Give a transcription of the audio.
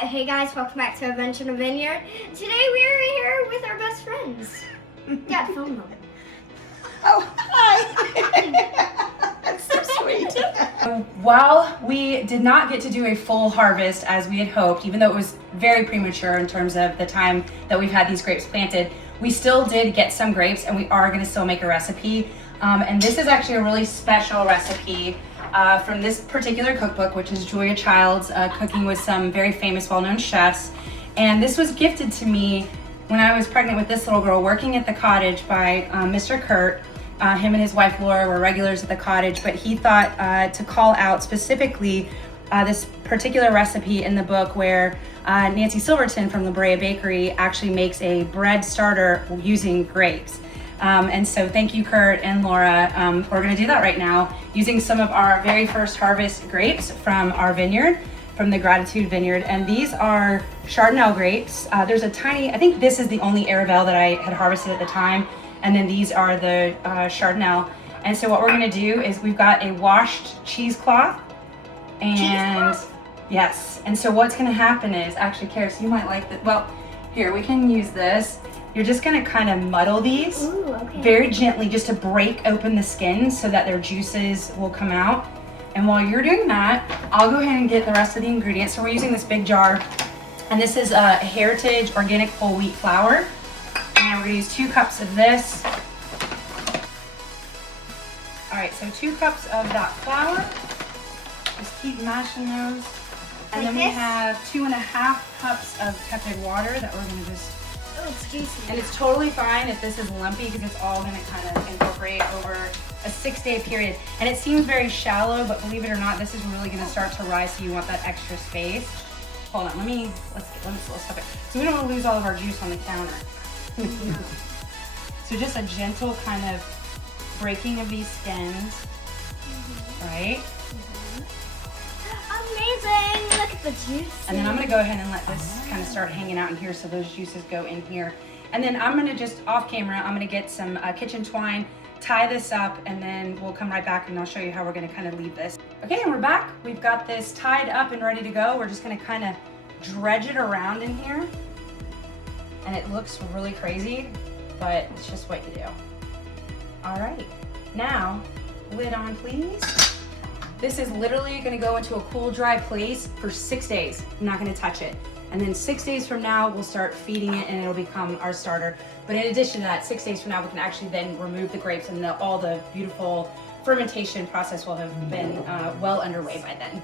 Hey guys, welcome back to Adventure in a Vineyard. Today we are here with our best friends. Dad, film them. Oh, hi. That's so sweet. While we did not get to do a full harvest as we had hoped, even though it was very premature in terms of the time that we've had these grapes planted, we still did get some grapes and we are going to still make a recipe. And this is actually a really special recipe from this particular cookbook, which is Julia Child's Cooking with some very famous, well-known chefs. And this was gifted to me when I was pregnant with this little girl working at the cottage by Mr. Kurt. Him and his wife Laura were regulars at the cottage, but he thought to call out specifically this particular recipe in the book where Nancy Silverton from La Brea Bakery actually makes a bread starter using grapes. And so thank you, Kurt and Laura. We're gonna do that right now using some of our very first harvest grapes from our vineyard, from the Gratitude Vineyard. And these are Chardonnay grapes. There's a tiny, I think this is the only Aravel that I had harvested at the time. And then these are the Chardonnay. And so what we're gonna do is we've got a washed cheesecloth. And yes, and so what's gonna happen is, actually, Karis, you might like that. Well, here, we can use this. You're just gonna kind of muddle these very gently just to break open the skin so that their juices will come out. And while you're doing that, I'll go ahead and get the rest of the ingredients. So we're using this big jar, and this is a Heritage Organic Whole Wheat Flour. And we're gonna use 2 cups of this. All right, so 2 cups of that flour. Just keep mashing those. And then we have 2.5 cups of tepid water that we're gonna just, Oh, it's juicy. and it's totally fine if this is lumpy because it's all gonna kind of incorporate over a 6-day period. And it seems very shallow, but believe it or not, this is really gonna start to rise, so you want that extra space. Hold on, let's stop it. So we don't wanna lose all of our juice on the counter. So just a gentle kind of breaking of these skins, right? Amazing! Look at the juice. And then I'm gonna go ahead and let this kind of start hanging out in here so those juices go in here. And then I'm gonna just, off camera, I'm gonna get some kitchen twine, tie this up, and then we'll come right back and I'll show you how we're gonna kind of leave this. Okay, and we're back. We've got this tied up and ready to go. We're just gonna kind of dredge it around in here. And it looks really crazy, but it's just what you do. All right, now, lid on please. This is literally gonna go into a cool, dry place for 6 days. I'm not gonna touch it. And then 6 days from now, we'll start feeding it and it'll become our starter. But in addition to that, 6 days from now, we can actually then remove the grapes and all the beautiful fermentation process will have been well underway by then.